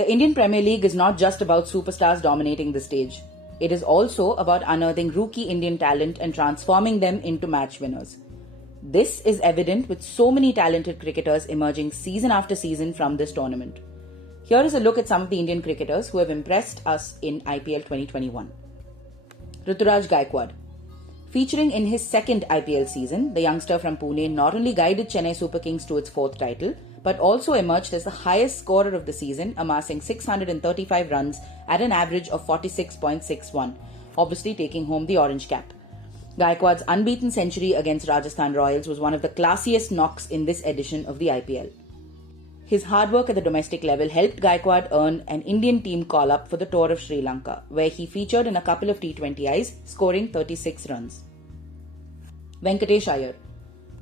The Indian Premier League is not just about superstars dominating the stage. It is also about unearthing rookie Indian talent and transforming them into match winners. This is evident with so many talented cricketers emerging season after season from this tournament. Here is a look at some of the Indian cricketers who have impressed us in IPL 2021. Ruturaj Gaikwad. Featuring in his second IPL season, the youngster from Pune not only guided Chennai Super Kings to its fourth title, but also emerged as the highest scorer of the season, amassing 635 runs at an average of 46.61, obviously taking home the orange cap. Gaikwad's unbeaten century against Rajasthan Royals was one of the classiest knocks in this edition of the IPL. His hard work at the domestic level helped Gaikwad earn an Indian team call-up for the tour of Sri Lanka, where he featured in a couple of T20Is, scoring 36 runs. Venkatesh Iyer.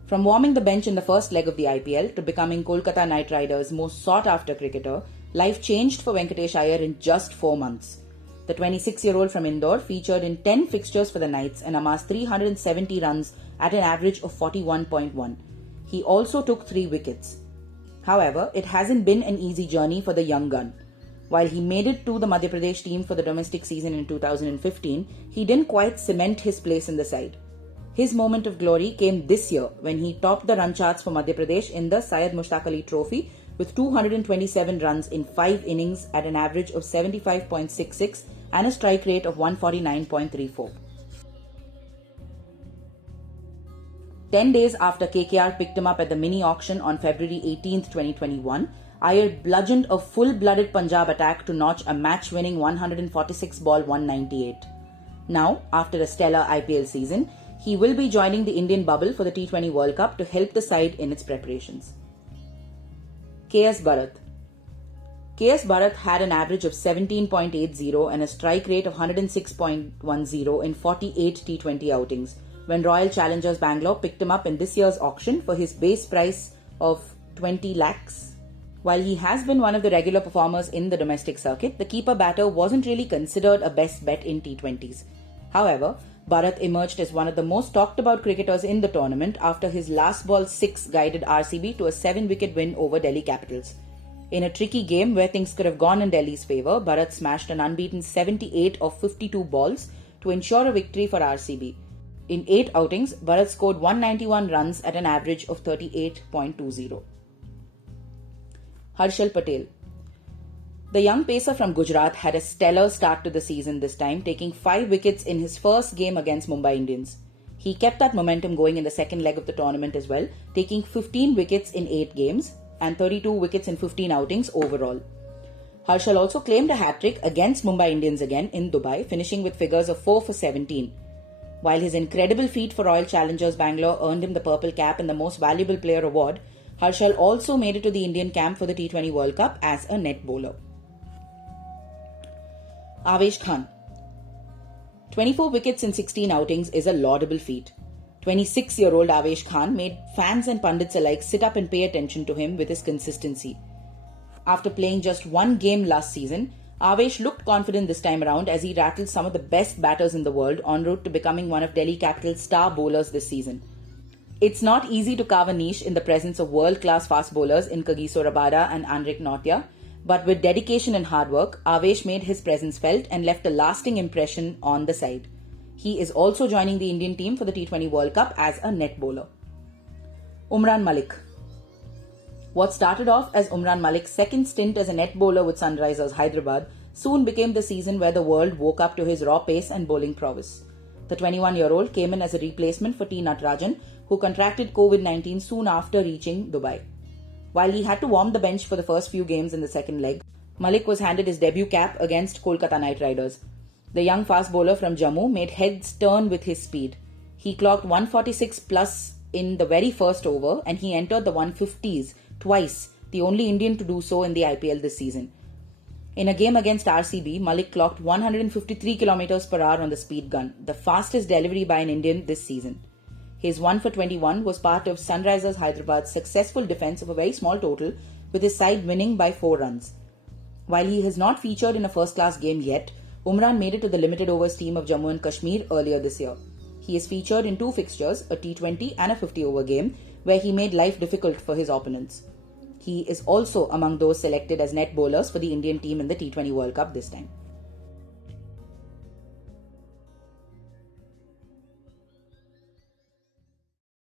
From warming the bench in the first leg of the IPL to becoming Kolkata Knight Riders' most sought-after cricketer, life changed for Venkatesh Iyer in just 4 months. The 26-year-old from Indore featured in 10 fixtures for the Knights and amassed 370 runs at an average of 41.1. He also took 3 wickets. However, it hasn't been an easy journey for the young gun. While he made it to the Madhya Pradesh team for the domestic season in 2015, he didn't quite cement his place in the side. His moment of glory came this year when he topped the run charts for Madhya Pradesh in the Syed Mushtaq Ali Trophy with 227 runs in 5 innings at an average of 75.66 and a strike rate of 149.34. 10 days after KKR picked him up at the mini auction on February 18, 2021, Iyer bludgeoned a full-blooded Punjab attack to notch a match-winning 146-ball 198. Now, after a stellar IPL season, he will be joining the Indian bubble for the T20 World Cup to help the side in its preparations. KS Bharat. KS Bharat had an average of 17.80 and a strike rate of 106.10 in 48 T20 outings when Royal Challengers Bangalore picked him up in this year's auction for his base price of 20 lakhs. While he has been one of the regular performers in the domestic circuit, the keeper batter wasn't really considered a best bet in T20s. However, Bharat emerged as one of the most talked about cricketers in the tournament after his last ball 6 guided RCB to a 7-wicket win over Delhi Capitals. In a tricky game where things could have gone in Delhi's favour, Bharat smashed an unbeaten 78 of 52 balls to ensure a victory for RCB. In 8 outings, Bharat scored 191 runs at an average of 38.20. Harshal Patel. The young pacer from Gujarat had a stellar start to the season this time, taking 5 wickets in his first game against Mumbai Indians. He kept that momentum going in the second leg of the tournament as well, taking 15 wickets in 8 games and 32 wickets in 15 outings overall. Harshal also claimed a hat-trick against Mumbai Indians again in Dubai, finishing with figures of 4 for 17. While his incredible feat for Royal Challengers Bangalore earned him the purple cap and the Most Valuable Player award, Harshal also made it to the Indian camp for the T20 World Cup as a net bowler. AVESH Khan. 24 wickets in 16 outings is a laudable feat. 26-year-old AVESH Khan made fans and pundits alike sit up and pay attention to him with his consistency. After playing just 1 game last season, AVESH looked confident this time around as he rattled some of the best batters in the world en route to becoming one of Delhi Capital's star bowlers this season. It's not easy to carve a niche in the presence of world-class fast bowlers in Kagiso Rabada and Anrik Nortje, but with dedication and hard work, AVESH made his presence felt and left a lasting impression on the side. He is also joining the Indian team for the T20 World Cup as a net bowler. Umran Malik. What started off as Umran Malik's second stint as a net bowler with Sunrisers Hyderabad soon became the season where the world woke up to his raw pace and bowling prowess. The 21-year-old came in as a replacement for T. Natarajan, who contracted COVID-19 soon after reaching Dubai. While he had to warm the bench for the first few games in the second leg, Malik was handed his debut cap against Kolkata Knight Riders. The young fast bowler from Jammu made heads turn with his speed. He clocked 146 plus in the very first over and he entered the 150s twice, the only Indian to do so in the IPL this season. In a game against RCB, Malik clocked 153 km per hour on the speed gun, the fastest delivery by an Indian this season. His 1 for 21 was part of Sunrisers Hyderabad's successful defence of a very small total, with his side winning by 4 runs. While he has not featured in a first-class game yet, Umran made it to the limited overs team of Jammu and Kashmir earlier this year. He is featured in 2 fixtures, a T20 and a 50-over game, where he made life difficult for his opponents. he is also among those selected as net bowlers for the Indian team in the T20 World Cup this time.